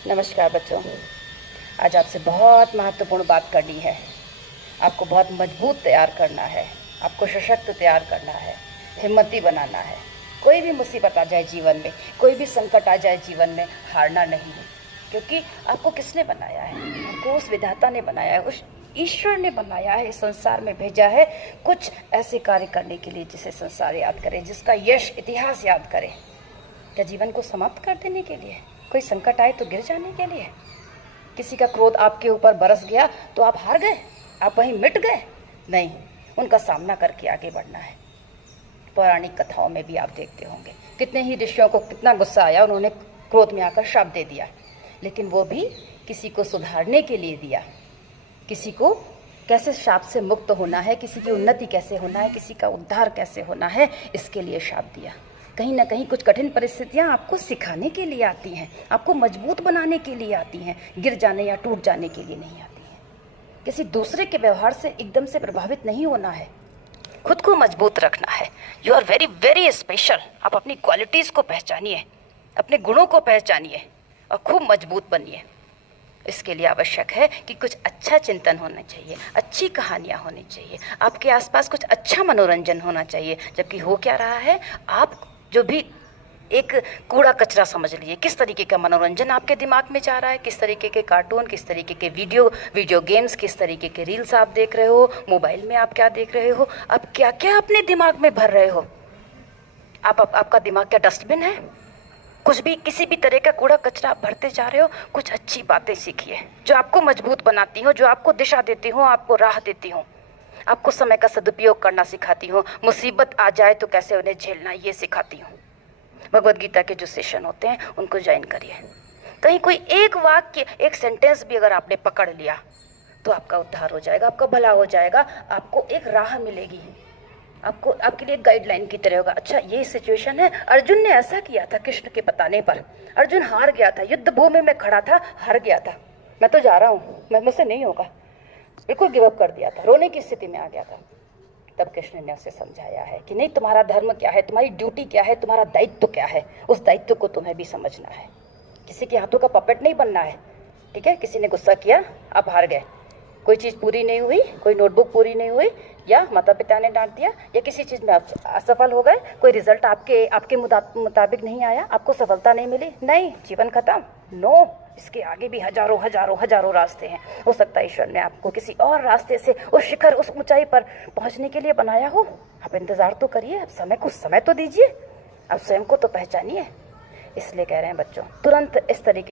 नमस्कार बच्चों। आज आपसे बहुत महत्वपूर्ण बात करनी है। आपको बहुत मजबूत तैयार करना है, आपको सशक्त तैयार करना है, हिम्मती बनाना है। कोई भी मुसीबत आ जाए जीवन में, कोई भी संकट आ जाए जीवन में, हारना नहीं है। क्योंकि आपको किसने बनाया है? आपको उस विधाता ने बनाया है, उस ईश्वर ने बनाया है, इस संसार में भेजा है कुछ ऐसे कार्य करने के लिए जिसे संसार याद करे, जिसका यश इतिहास याद करे। क्या जीवन को समाप्त कर देने के लिए? कोई संकट आए तो गिर जाने के लिए? किसी का क्रोध आपके ऊपर बरस गया तो आप हार गए, आप वहीं मिट गए? नहीं, उनका सामना करके आगे बढ़ना है। पौराणिक कथाओं में भी आप देखते होंगे कितने ही ऋषियों को कितना गुस्सा आया, उन्होंने क्रोध में आकर श्राप दे दिया, लेकिन वो भी किसी को सुधारने के लिए दिया। किसी को कैसे श्राप से मुक्त होना है, किसी की उन्नति कैसे होना है, किसी का उद्धार कैसे होना है, इसके लिए श्राप दिया। कहीं ना कहीं कुछ कठिन परिस्थितियां आपको सिखाने के लिए आती हैं, आपको मजबूत बनाने के लिए आती हैं, गिर जाने या टूट जाने के लिए नहीं आती हैं। किसी दूसरे के व्यवहार से एकदम से प्रभावित नहीं होना है, खुद को मजबूत रखना है। You are very very special. आप अपनी क्वालिटीज़ को पहचानिए, अपने गुणों को पहचानिए और खूब मजबूत बनिए। इसके लिए आवश्यक है कि कुछ अच्छा चिंतन होना चाहिए, अच्छी कहानियाँ होनी चाहिए, आपके आसपास कुछ अच्छा मनोरंजन होना चाहिए। जबकि हो क्या रहा है, आप जो भी एक कूड़ा कचरा समझ लीजिए, किस तरीके का मनोरंजन आपके दिमाग में जा रहा है, किस तरीके के कार्टून, किस तरीके के वीडियो गेम्स, किस तरीके के रील्स आप देख रहे हो, मोबाइल में आप क्या देख रहे हो, आप क्या क्या अपने दिमाग में भर रहे हो। आपका दिमाग क्या डस्टबिन है? कुछ भी किसी भी तरह का कूड़ा कचरा भरते जा रहे हो। कुछ अच्छी बातें सीखिए जो आपको मजबूत बनाती हो, जो आपको दिशा देती हो, आपको राह देती हो, आपको समय का सदुपयोग करना सिखाती हो, मुसीबत आ जाए तो कैसे उन्हें झेलना ये सिखाती हूँ। भगवद गीता के जो सेशन होते हैं उनको ज्वाइन करिए। कहीं कोई एक वाक्य, एक सेंटेंस भी अगर आपने पकड़ लिया तो आपका उद्धार हो जाएगा, आपका भला हो जाएगा, आपको एक राह मिलेगी, आपको आपके लिए गाइडलाइन की तरह होगा। अच्छा, ये सिचुएशन है, अर्जुन ने ऐसा किया था कृष्ण के बताने पर, अर्जुन हार गया था, युद्ध भूमि में खड़ा था, हार गया था, मैं तो जा रहा हूँ, मैं मुझसे नहीं होगा, बिल्कुल गिव अप कर दिया था, रोने की स्थिति में आ गया था। तब कृष्ण ने उसे समझाया है कि नहीं, तुम्हारा धर्म क्या है, तुम्हारी ड्यूटी क्या है, तुम्हारा दायित्व क्या है, उस दायित्व को तुम्हें भी समझना है। किसी के हाथों का पपेट नहीं बनना है। ठीक है, किसी ने गुस्सा किया, आप हार गए, कोई चीज़ पूरी नहीं हुई, कोई नोटबुक पूरी नहीं हुई, या माता पिता ने डांट दिया, या किसी चीज़ में आप असफल हो गए, कोई रिजल्ट आपके मुताबिक नहीं आया, आपको सफलता नहीं मिली, नहीं, जीवन खत्म। नो, इसके आगे भी हजारों हजारों हजारों रास्ते हैं। हो सकता है ईश्वर ने आपको किसी और रास्ते से उस शिखर, उस ऊंचाई पर पहुंचने के लिए बनाया हो। आप इंतजार तो करिए, आप कुछ समय तो दीजिए, आप स्वयं को तो पहचानिए। इसलिए कह रहे हैं बच्चों, तुरंत इस तरीके